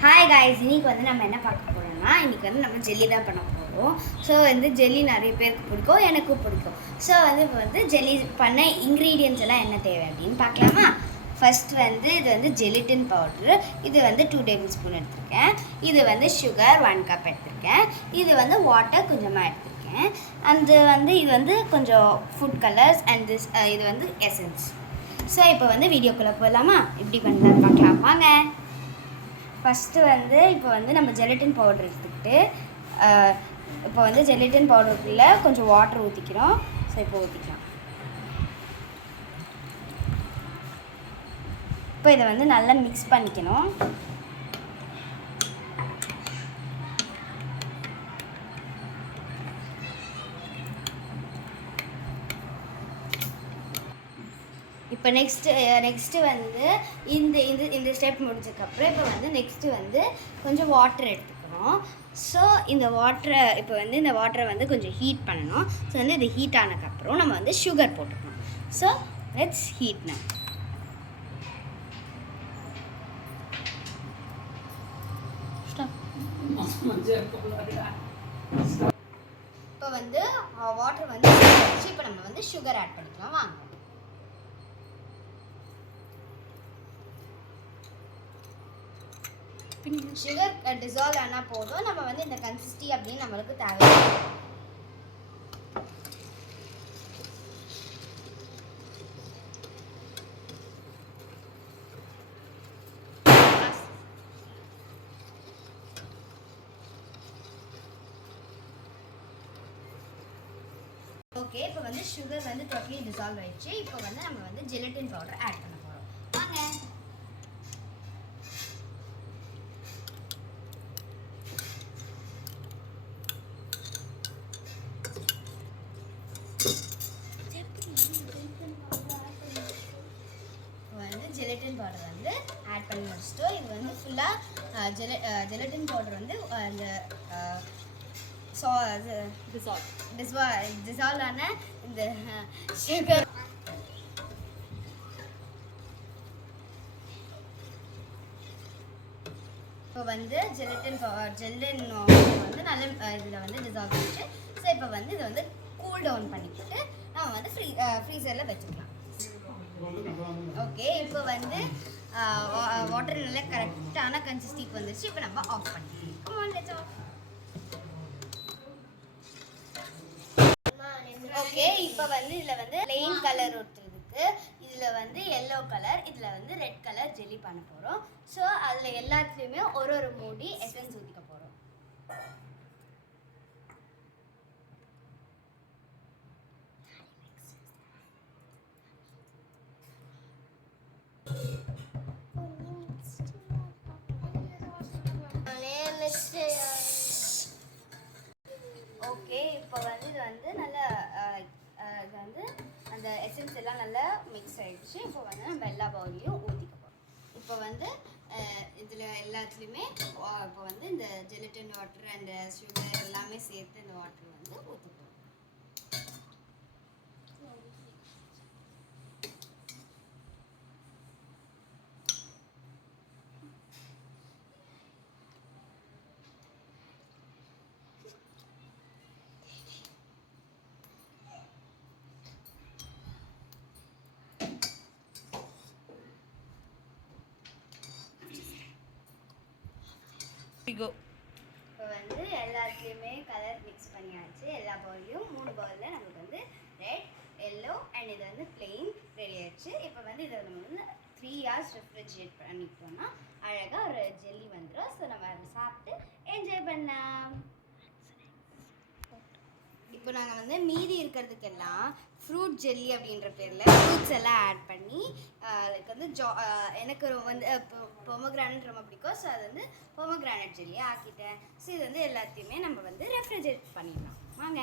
Hi guys, இன்றைக்கி வந்து நம்ம என்ன பார்க்க போகிறோம்னா, இன்றைக்கி வந்து நம்ம ஜெல்லி தான் பண்ண போகிறோம். ஸோ வந்து ஜெல்லி நிறைய பேருக்கு பிடிக்கும், எனக்கும் பிடிக்கும். ஸோ வந்து இப்போ வந்து ஜெல்லி பண்ண இன்க்ரீடியன்ட்ஸ் எல்லாம் என்ன தேவை அப்படின்னு பார்க்கலாமா? ஃபர்ஸ்ட் வந்து இது வந்து ஜெலிட்டின் பவுட்ரு, இது வந்து 2 டேபிள் ஸ்பூன் எடுத்திருக்கேன். இது வந்து சுகர் 1 கப் எடுத்திருக்கேன். இது வந்து வாட்டர் கொஞ்சமாக எடுத்திருக்கேன். இது வந்து கொஞ்சம் ஃபுட் கலர்ஸ் அண்ட் இது வந்து எசன்ஸ். ஸோ இப்போ வந்து வீடியோக்குள்ளே போகலாமா? இப்படி பண்ணலாம் பார்க்கலாம் வாங்க. ஃபஸ்ட்டு வந்து இப்போ வந்து நம்ம ஜெலட்டின் பவுடர் எடுத்துக்கிட்டு இப்போ வந்து ஜெலட்டின் பவுடருக்குள்ளே கொஞ்சம் வாட்டர் ஊற்றிக்கிறோம். ஸோ இப்போ ஊற்றிக்கலாம். இப்போ இதை வந்து நல்லா மிக்ஸ் பண்ணிக்கணும். இப்போ நெக்ஸ்ட்டு வந்து இந்த ஸ்டெப் முடிஞ்சதுக்கப்புறம் இப்போ வந்து நெக்ஸ்ட்டு வந்து கொஞ்சம் வாட்டர் எடுத்துக்கணும். ஸோ இந்த வாட்டரை வந்து கொஞ்சம் ஹீட் பண்ணணும். ஸோ வந்து இது ஹீட் ஆனதுக்கப்புறம் நம்ம வந்து சுகர் போட்டுக்கணும். So let's heat now. இப்போ வந்து வாட்டர் வந்து இப்போ நம்ம வந்து சுகர் ஆட் பண்ணிக்கலாம் வாங்க. சுகர் டிசால்வ் ஆனால் போதும். நம்ம வந்து இந்த கன்சிஸ்டி அப்படின்னு நம்மளுக்கு தேவை. ஓகே, இப்போ வந்து சுகர் வந்து டோட்டலி டிசால்வ் ஆயிடுச்சு. இப்போ வந்து நம்ம வந்து ஜெலட்டின் பவுடர் ஆட் பண்ண போகிறோம் வாங்க. ஜெலட்டின் பவுடர் வந்து ஆட் பண்ணி முடிச்சிட்டோம். இது வந்து ஃபுல்லாக ஜெலட்டின் பவுடர் வந்து அந்த டிசால்வ் ஆன இந்த சுகர் இப்போ வந்து ஜெலட்டின் வந்து நல்ல இதில் வந்து டிசால்வ் ஆகிடுச்சு. ஸோ இப்போ வந்து இதை வந்து கூல் டவுன் பண்ணிக்கிட்டு நம்ம வந்து ஃப்ரீசரில் வச்சுக்கலாம். ஓகே, இப்போ வந்து வாட்டர் நல்லா கரெக்டான கன்சிஸ்டிக்கு வந்துருச்சு. இப்போ நம்ம ஆஃப் பண்ணிக்கலாம். ஓகே, இப்போ வந்து இதில் வந்து பிளெயின் கலர் ஒருத்தருக்கு, இதில் வந்து எல்லோ கலர், இதில் வந்து ரெட் கலர் ஜெல்லி பண்ண போகிறோம். ஸோ அதில் எல்லாத்துலேயுமே ஒரு மூடி எசன்ஸ் ஊற்றிக்க போகிறோம். ஓகே, இப்போ வந்து இது வந்து நல்லா இது வந்து அந்த எசன்ஸ் எல்லாம் நல்லா மிக்ஸ் ஆகிடுச்சு. இப்போ வந்து நம்ம எல்லா பவுலையும் ஊற்றிக்க போகிறோம். இப்போ வந்து இதில் எல்லாத்துலேயுமே இப்போ வந்து இந்த ஜெலட்டின் வாட்டர் அண்ட் சுகர் எல்லாமே சேர்த்து இந்த வாட்டர் வந்து ஊற்றிப்போம். இப்போ வந்து எல்லாத்துலேயுமே கலர் மிக்ஸ் பண்ணியாச்சு. எல்லா பவுல்லையும் 3 பவுலில் நமக்கு வந்து ரெட், எல்லோ அண்ட் இது வந்து பிளெயின் ரெடி ஆயிடுச்சு. இப்போ வந்து இதை நம்ம வந்து 3 hours ரெஃப்ரிஜரேட் பண்ணிட்டோம்னா அழகாக ஒரு ஜெல்லி வந்துடும். ஸோ நம்ம அதை சாப்பிட்டு என்ஜாய் பண்ணலாம். இப்போ நாங்கள் வந்து மீதி இருக்கிறதுக்கெல்லாம் ஃப்ரூட் ஜெல்லி அப்படின்ற பேரில் ஃப்ரூட்ஸ் எல்லாம் ஆட் பண்ணி லைக் வந்து எனக்கு வந்து பொமோகிரானட் ரொம்ப பிடிக்கும். ஸோ அது வந்து பொமோகிரானட் ஜெல்லியை ஆக்கிட்டேன். ஸோ இது வந்து எல்லாத்தையுமே நம்ம வந்து ரெஃப்ரிஜரேட் பண்ணிடலாம் வாங்க.